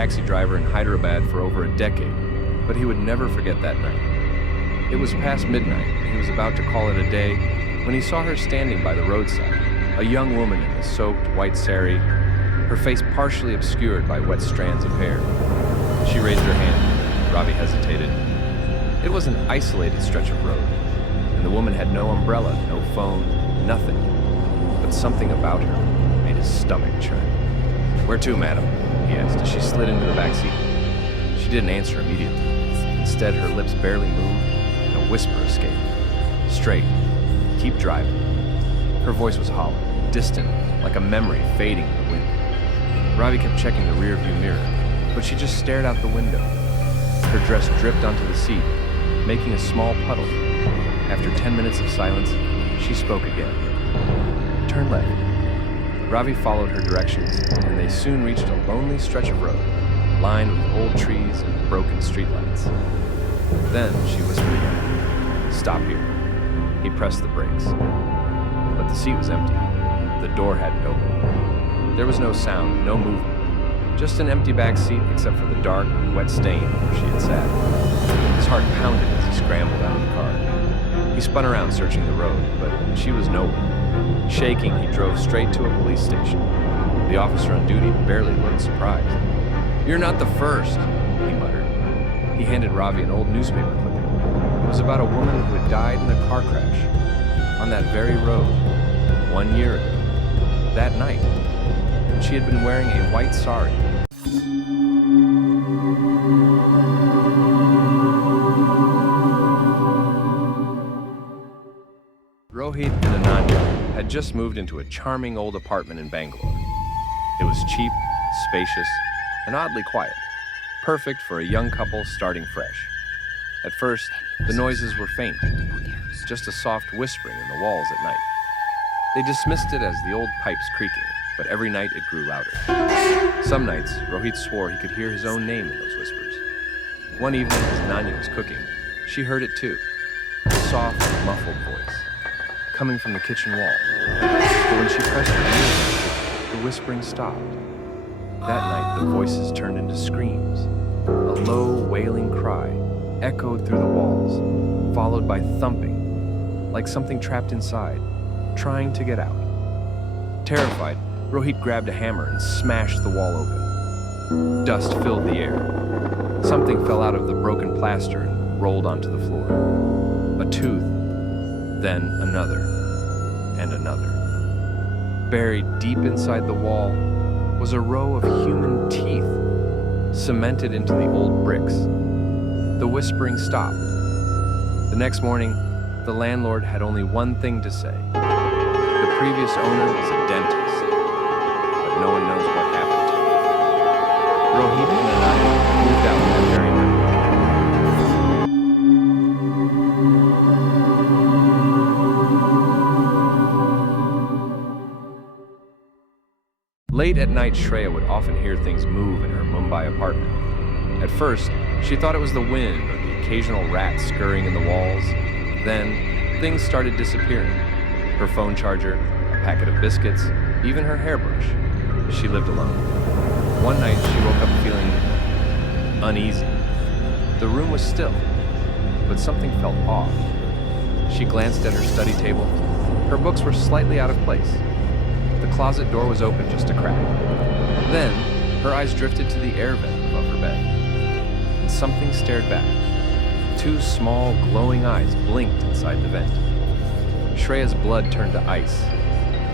taxi driver in Hyderabad for over a decade, but he would never forget that night. It was past midnight, and he was about to call it a day when he saw her standing by the roadside, a young woman in a soaked white sari, her face partially obscured by wet strands of hair. She raised her hand. Ravi hesitated. It was an isolated stretch of road, and the woman had no umbrella, no phone, nothing. But something about her made his stomach churn. "Where to, madam?" he asked as she slid into the back seat. She didn't answer immediately. Instead, her lips barely moved, and a whisper escaped. "Straight. Keep driving." Her voice was hollow, distant, like a memory fading in the wind. Ravi kept checking the rearview mirror, but she just stared out the window. Her dress dripped onto the seat, making a small puddle. After 10 minutes of silence, she spoke again. "Turn left." Ravi followed her directions, and they soon reached a lonely stretch of road, lined with old trees and broken streetlights. Then she whispered again, "Stop here." He pressed the brakes, but the seat was empty. The door hadn't opened. There was no sound, no movement, just an empty back seat except for the dark, wet stain where she had sat. His heart pounded as he scrambled out of the car. He spun around searching the road, but she was nowhere. Shaking, he drove straight to a police station. The officer on duty barely looked surprised. "You're not the first," he muttered. He handed Ravi an old newspaper clipping. It was about a woman who had died in a car crash on that very road 1 year ago, that night. She had been wearing a white sari. Rohit and Ananya had just moved into a charming old apartment in Bangalore. It was cheap, spacious, and oddly quiet, perfect for a young couple starting fresh. At first, the noises were faint, just a soft whispering in the walls at night. They dismissed it as the old pipes creaking, but every night it grew louder. Some nights, Rohit swore he could hear his own name in those whispers. One evening, as Ananya was cooking, she heard it too, a soft, muffled voice, coming from the kitchen wall. But when she pressed her ear, the whispering stopped. That night, the voices turned into screams. A low, wailing cry echoed through the walls, followed by thumping, like something trapped inside, trying to get out. Terrified, Rohit grabbed a hammer and smashed the wall open. Dust filled the air. Something fell out of the broken plaster and rolled onto the floor. A tooth, then another, and another. Buried deep inside the wall was a row of human teeth, cemented into the old bricks. The whispering stopped. The next morning, the landlord had only one thing to say. The previous owner was a dentist, but no one knows what happened to him. Rohit and Ananya moved out that very night. Late at night, Shreya would often hear things move in her Mumbai apartment. At first, she thought it was the wind or the occasional rat scurrying in the walls. Then, things started disappearing. Her phone charger, a packet of biscuits, even her hairbrush. She lived alone. One night, she woke up feeling uneasy. The room was still, but something felt off. She glanced at her study table. Her books were slightly out of place. The closet door was open just a crack. Then, her eyes drifted to the air vent above her bed. And something stared back. Two small, glowing eyes blinked inside the vent. Shreya's blood turned to ice.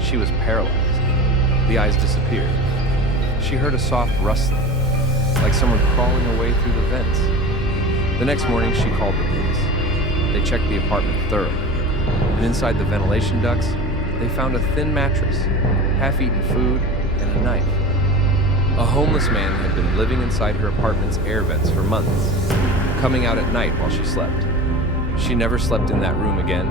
She was paralyzed. The eyes disappeared. She heard a soft rustling, like someone crawling away through the vents. The next morning, she called the police. They checked the apartment thoroughly. And inside the ventilation ducts, they found a thin mattress, half-eaten food, and a knife. A homeless man had been living inside her apartment's air vents for months, coming out at night while she slept. She never slept in that room again,